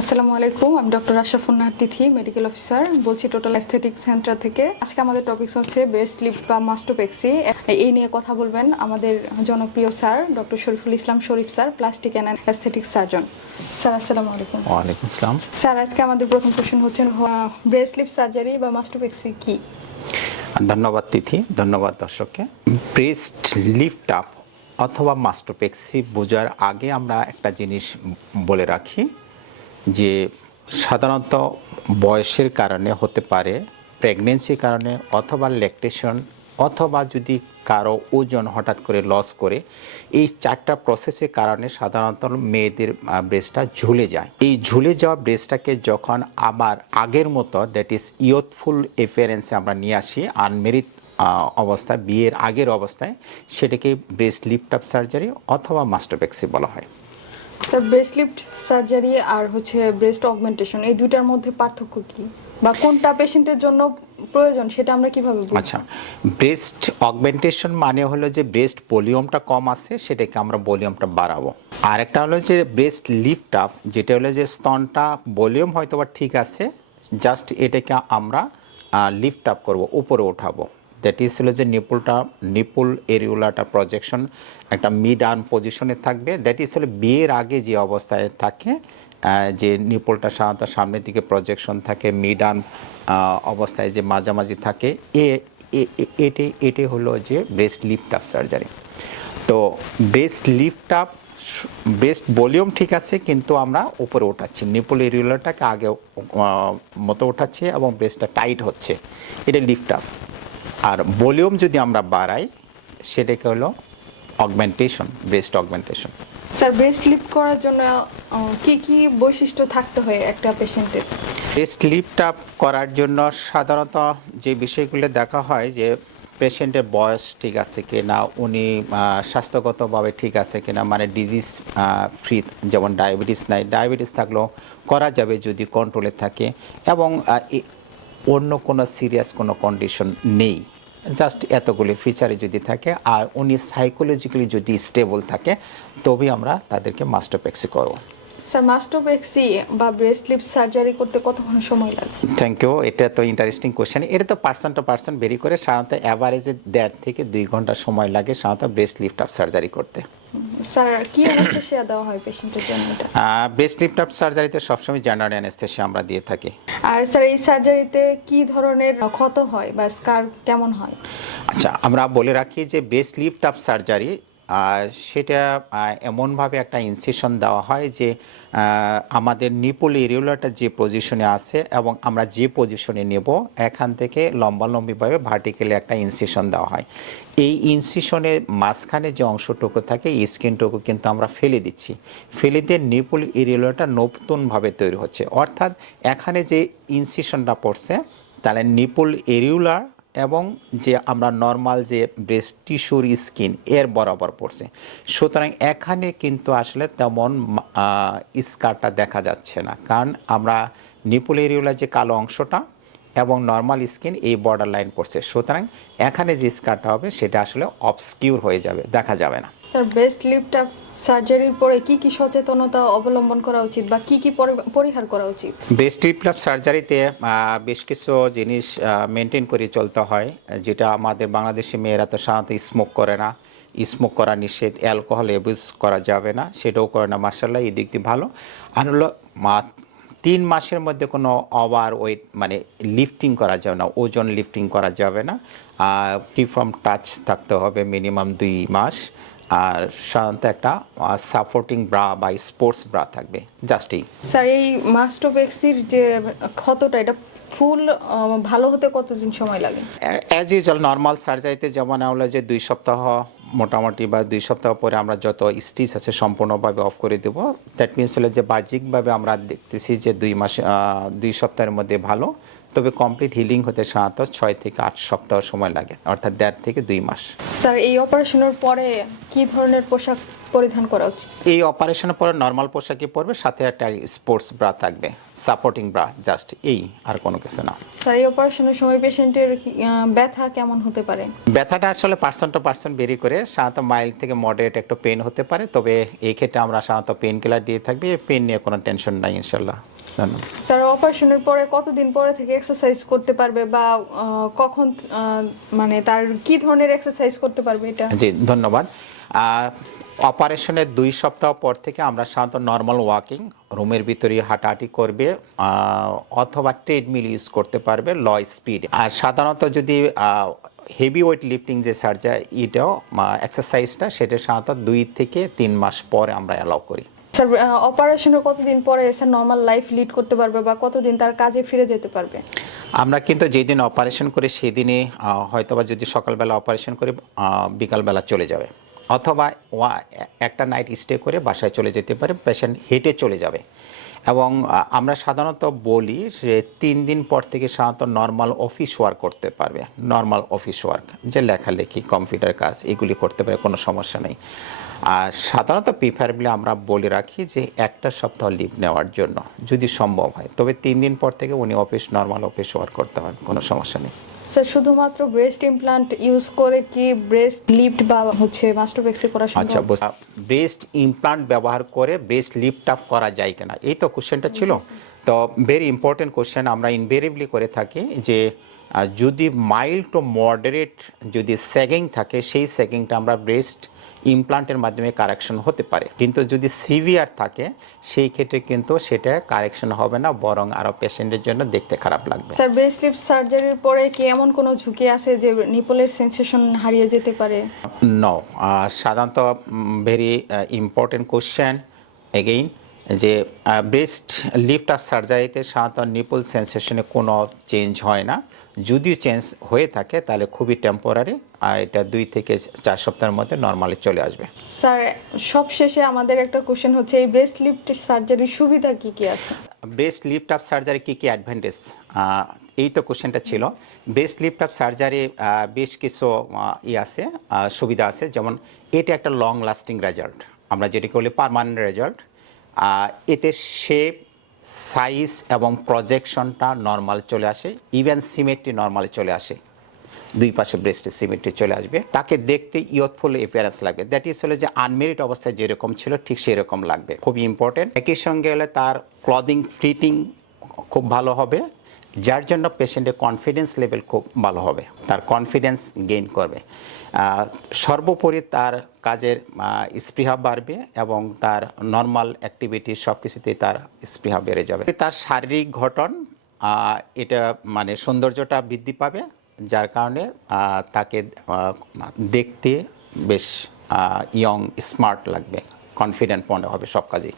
আসসালামু আলাইকুম আমি doctor Ashrafunnahar Tithi medical officer বলছি টোটাল অ্যাস্থেটিক সেন্টার থেকে। আজকে আমাদের টপিকস হচ্ছে ব্রেস্ট লিপ বা মাস্টোপেক্সি এই নিয়ে কথা বলবেন আমাদের জনপ্রিয় sir doctor Shariful Islam Sharif sir plastic and aesthetic surgeon sir আসসালামু আলাইকুম। ওয়ালাইকুম আসসালাম। স্যার আজকে আমাদের প্রথম কোশ্চেন হচ্ছে ব্রেস্ট লিপ সার্জারি বা মাস্টোপেক্সি কি? ধন্যবাদ তিথি। ধন্যবাদ দর্শককে। ব্রেস্ট লিফট আপ অথবা মাস্টোপেক্সি বোঝার আগে আমরা একটা জিনিস বলে রাখি। যে সাধারণত বয়সের কারণে হতে পারে প্রেগনেন্সির কারণে অথবা ল্যাকটেশন অথবা যদি কারও ওজন হঠাৎ করে লস করে, এই চারটা প্রসেসের কারণে সাধারণত মেয়েদের ব্রেস্টটা ঝুলে যায়। এই ঝুলে যাওয়া ব্রেস্টটাকে যখন আবার আগের মতো দ্যাট ইজ ইয়থফুল এফিয়ারেন্সে আমরা নিয়ে আসি আনমেরিট অবস্থায়, বিয়ের আগের অবস্থায়, সেটাকে ব্রেস্ট লিফট আপ সার্জারি অথবা মাস্টারবেক্সি বলা হয়। স্যার ব্রেস্ট লিফট সার্জারি আর হচ্ছে ব্রেস্ট অগমেন্টেশন এই দুইটার মধ্যে পার্থক্য কি? বা কোনটা পেশেন্টের জন্য প্রয়োজন, সেটা আমরা কীভাবে আচ্ছা ব্রেস্ট অগমেন্টেশন মানে হলো যে ব্রেস্ট ভলিউমটা কম আছে, সেটাকে আমরা ভলিউমটা বাড়াবো। আর একটা হলো যে ব্রেস্ট লিফট আপ যেটা হলো যে স্তনটা ভলিউম হয়তো বা ঠিক আছে জাস্ট এটাকে আমরা লিফট আপ করব, উপরে উঠাবো দ্যাট ইজ হলো যে নিপুলটা, নিপুল এরিউলাটা প্রজেকশন একটা মিড আর্ম পজিশনে থাকবে। দ্যাট ইজ হলো বিয়ের আগে যে অবস্থায় থাকে যে নিপলটা সাধারণত সামনের দিকে প্রজেকশন থাকে মিড আর্ম অবস্থায় যে মাঝামাঝি থাকে, এ- এটি এটি হলো যে ব্রেস্ট লিফট আপ সার্জারি তো breast lift up best volume ঠিক আছে, কিন্তু আমরা উপরে ওঠাচ্ছি। নিপল এরিউলারটাকে আগে মতো ওঠাচ্ছি এবং ব্রেস্টটা টাইট হচ্ছে। এটা লিফট আপ আর ভলিউম যদি আমরা বাড়াই সেটাকে হলো augmentation breast augmentation sir breast lift করার জন্য কি কি বৈশিষ্ট্য থাকতে হয় একটা পেশেন্টের ব্রেস্ট আপ করার জন্য সাধারণত যে বিষয়গুলো দেখা হয় যে পেশেন্টের বয়স ঠিক আছে কি না উনি স্বাস্থ্যগতভাবে ঠিক আছে কিনা মানে ডিজিজ ফ্রি যেমন ডায়াবেটিস নাই ডায়াবেটিস থাকলেও করা যাবে যদি কন্ট্রোলে থাকে এবং অন্য কোনো সিরিয়াস কোনো কন্ডিশন নেই। জাস্ট এতগুলি ফিচারে যদি থাকে আর উনি সাইকোলজিক্যালি যদি স্টেবল থাকে তবে আমরা তাদেরকে মাস্টারপেক্সি করব। স্যার মাস্টোপেক্সি বা ব্রেস্ট লিফট সার্জারি করতে কতক্ষণ সময় লাগে? থ্যাংক ইউ এটা তো ইন্টারেস্টিং কোশ্চেন এটা তো পার্সন টু পার্সন বেরি করে সাধারণত অ্যাভারেজে দেড় থেকে দুই ঘণ্টা সময় লাগে সাধারণত ব্রেস্ট লিফট আপ সার্জারি করতে। স্যার কি দেওয়া হয় পেশেন্টের জন্য সার্জারিতে সবসময় জেনারেল আমরা দিয়ে থাকি। আর স্যার এই সার্জারিতে কি ধরনের ক্ষত হয় বা স্কার কেমন হয়? আচ্ছা আমরা বলে রাখি যে বেস্ট লিফট আপ সার্জারি সেটা এমনভাবে একটা ইনসিশন দেওয়া হয় যে আমাদের নিপল এরিউলাটা যে পজিশনে আছে এবং আমরা যে পজিশনে নেব, এখান থেকে লম্বালম্বিভাবে ভার্টিক্যালি একটা ইনসিশন দেওয়া হয়। এই ইনসিশনের মাঝখানে যে অংশটুকু থাকে, এই স্কিনটুকু কিন্তু আমরা ফেলে দিচ্ছি। ফেলে দিয়ে নিপল এরিউলাটা নতুনভাবে তৈরি হচ্ছে। অর্থাৎ এখানে যে ইনসিশনটা পড়ছে, তাহলে নিপল এরিউলার এবং যে আমরা নর্মাল যে ব্রেস্ট টিস্যুর স্কিন এর বরাবর পড়ছে। সুতরাং এখানে কিন্তু আসলে তেমন স্কারটা দেখা যাচ্ছে না। কারণ আমরা নিপুল এরিওলার যে কালো অংশটা এবং নর্মাল স্কিন এই বর্ডার লাইন পড়ছে। সুতরাং এখানে যে স্কারটা হবে সেটা আসলে অবস্কিউর হয়ে যাবে দেখা যাবে না। স্যার ব্রেস্ট লিফট আপ সার্জারির পরে কি কি সচেতনতা অবলম্বন করা উচিত বা কি কি পরি- পরিহার করা উচিত? বেস্ট রিপ্লাপ সার্জারিতে বেশ কিছু জিনিস মেনটেন করে চলতে হয় যেটা আমাদের বাংলাদেশি মেয়েরা তো সাধারণত স্মোক করে না। স্মোক করা নিষেধ অ্যালকোহল এবিউজ করা যাবে না সেটাও করে না মার্শাল্লাহ এই দিক দিয়ে ভালো। আর হলো তিন মাসের মধ্যে কোনো ওভার ওয়েট মানে লিফটিং করা যাবে না ওজন লিফটিং করা যাবে না। প্রিফর্ম টাচ থাকতে হবে মিনিমাম দুই মাস। আর সাধারণত একটা সাপোর্টিং ব্রা বা স্পোর্টস ব্রা থাকবে জাস্ট এই। স্যার এই মাস্টোপেক্সির যে ক্ষতটা এটা ফুল ভালো হতে কতদিন সময় লাগে? অ্যাজ ইউজুয়াল নর্মাল সার্জারিতে যেমন হলো যে দুই সপ্তাহ মোটামুটি বা দুই সপ্তাহ পরে আমরা যত স্টিচ আছে সম্পূর্ণভাবে অফ করে দেব। দ্যাট মিনস হলো যে বাহ্যিকভাবে আমরা দেখতেছি যে দুই মাস দুই সপ্তাহের মধ্যে ভালো, তবে কমপ্লিট হিলিং হতে সাধারণত ছয় থেকে আট সপ্তাহ সময় লাগে, অর্থাৎ দেড় থেকে দুই মাস। স্যার এই অপারেশনের পরে কি ধরনের পোশাক পরিধান করা উচিত। এই অপারেশনের পরে নর্মাল পোশাকই পরবে সাথে একটা স্পোর্টস ব্রা থাকবে সাপোর্টিং ব্রা জাস্ট এই আর কোনো কিছু না। স্যার এই অপারেশনের সময় পেশেন্টের ব্যথা কেমন হতে পারে? ব্যথাটা আসলে পার্সন টু পার্সন বেরি করে সাধারণত মাইল্ড থেকে মডারেট একটু পেন হতে পারে তবে এই ক্ষেত্রে আমরা সাধারণত পেন কিলার দিয়ে থাকবে পেন নিয়ে কোনো টেনশন নাই ইনশাল্লাহ ধন্যবাদ। স্যার অপারেশনের পরে কতদিন পরে থেকে এক্সারসাইজ করতে পারবে বা কখন মানে তার কি ধরনের এক্সারসাইজ করতে পারবে এটা? জি ধন্যবাদ। অপারেশনের দুই সপ্তাহ পর থেকে আমরা সাধারণত নর্মাল ওয়াকিং রুমের ভিতরে হাঁটাহাঁটি করবে অথবা ট্রেডমিল ইউজ করতে পারবে ল স্পিড আর সাধারণত যদি হেভি ওয়েট লিফটিং যে সার্জারি এটাও এক্সারসাইজটা সেটা সাধারণত দুই থেকে তিন মাস পরে আমরা অ্যালাউ করি। স্যার অপারেশনের কতদিন পরে স্যার নর্মাল লাইফ লিড করতে পারবে বা কতদিন তার কাজে ফিরে যেতে পারবে? আমরা কিন্তু যেদিন অপারেশন করি সেদিনে হয়তোবা যদি সকালবেলা অপারেশন করে বিকালবেলা চলে যাবে। অথবা একটা নাইট স্টে করে বাসায় চলে যেতে পারে পেশেন্ট হেঁটে চলে যাবে। এবং আমরা সাধারণত বলি যে তিন দিন পর থেকে সাধারণত নর্মাল অফিস ওয়ার্ক করতে পারবে। নর্মাল অফিস ওয়ার্ক যে লেখালেখি কম্পিউটার কাজ, এগুলি করতে পারে, কোনো সমস্যা নেই। আর সাধারণত প্রিফারেবলি আমরা বলে রাখি যে একটা সপ্তাহ লিভ নেওয়ার জন্য, যদি সম্ভব হয়। তবে তিন দিন পর থেকে উনি অফিস নর্মাল অফিস ওয়ার্ক করতে পারেন, কোনো সমস্যা নেই। স্যার শুধুমাত্র ব্রেস্ট ইমপ্লান্ট ইউজ করে কি ব্রেস্ট লিফট বা হচ্ছে মাস্টোপেক্সি করা সম্ভব? আচ্ছা ব্রেস্ট ইমপ্লান্ট ব্যবহার করে ব্রেস্ট লিফট আপ করা যায় কিনা? এই তো কোশ্চেনটা ছিল। তো ভেরি ইম্পর্টেন্ট কোশ্চেন আমরা ইনভেরিবলি করে থাকি যে যদি মাইল্ড টু মডারেট যদি সেগিং থাকে সেই সেগিংটা আমরা ব্রেস্ট ইমপ্লান্টের মাধ্যমে কারেকশন হতে পারে। কিন্তু যদি সিভিয়ার থাকে সেই ক্ষেত্রে কিন্তু সেটা কারেকশন হবে না বরং আরও পেশেন্টের জন্য দেখতে খারাপ লাগবে। স্যার বেস লিফট সার্জারির পরে কি এমন কোনো ঝুঁকি আছে যে নিপলের সেন্সেশন হারিয়ে যেতে পারে? নো সাধারণত ভেরি ইম্পর্টেন্ট কোশ্চেন এগেইন যে ব্রেস্ট লিফট আপ সার্জারিতে সাধারণত নিপল সেন্সেশনে কোনো চেঞ্জ হয় না। যদি চেঞ্জ হয়ে থাকে তাহলে খুবই টেম্পোরারি আর এটা দুই থেকে চার সপ্তাহের মধ্যে নর্মালি চলে আসবে। স্যার সব শেষে আমাদের একটা কোশ্চেন হচ্ছে এই ব্রেস্ট লিফট সার্জারির সুবিধা কি কি আছে? ব্রেস্ট লিফট আপ সার্জারি কী কী অ্যাডভান্টেজ এই তো কোশ্চেনটা ছিল। ব্রেস্ট লিফট আপ সার্জারি বেশ কিছু ই আছে সুবিধা আছে। যেমন এটা একটা লং লাস্টিং রেজাল্ট আমরা যেটাকে বলি পারমানেন্ট রেজাল্ট এতে শেপ সাইজ এবং প্রজেকশনটা নর্মাল চলে আসে ইভেন সিমেট্রি নর্মাল চলে আসে। দুই পাশে ব্রেস্টে সিমেট্রি চলে আসবে। তাকে দেখতে ইয়থফুল এপিয়ারেন্স লাগবে। দ্যাট ইজ হলো যে আনমেরিট অবস্থায় যেরকম ছিল, ঠিক সেরকম লাগবে। খুবই ইম্পর্টেন্ট একই সঙ্গে হলে তার ক্লদিং ফিটিং খুব ভালো হবে, যার জন্য পেশেন্টের কনফিডেন্স লেভেল খুব ভালো হবে। তার কনফিডেন্স গেইন করবে। সর্বোপরি তার কাজের স্পৃহা বাড়বে এবং তার নর্মাল অ্যাক্টিভিটি সব কিছুতেই তার স্পৃহা বেড়ে যাবে। তার শারীরিক ঘটন এটা মানে সৌন্দর্যটা বৃদ্ধি পাবে, যার কারণে তাকে দেখতে বেশ ইয়ং স্মার্ট লাগবে কনফিডেন্ট মনে হবে সব কাজেই।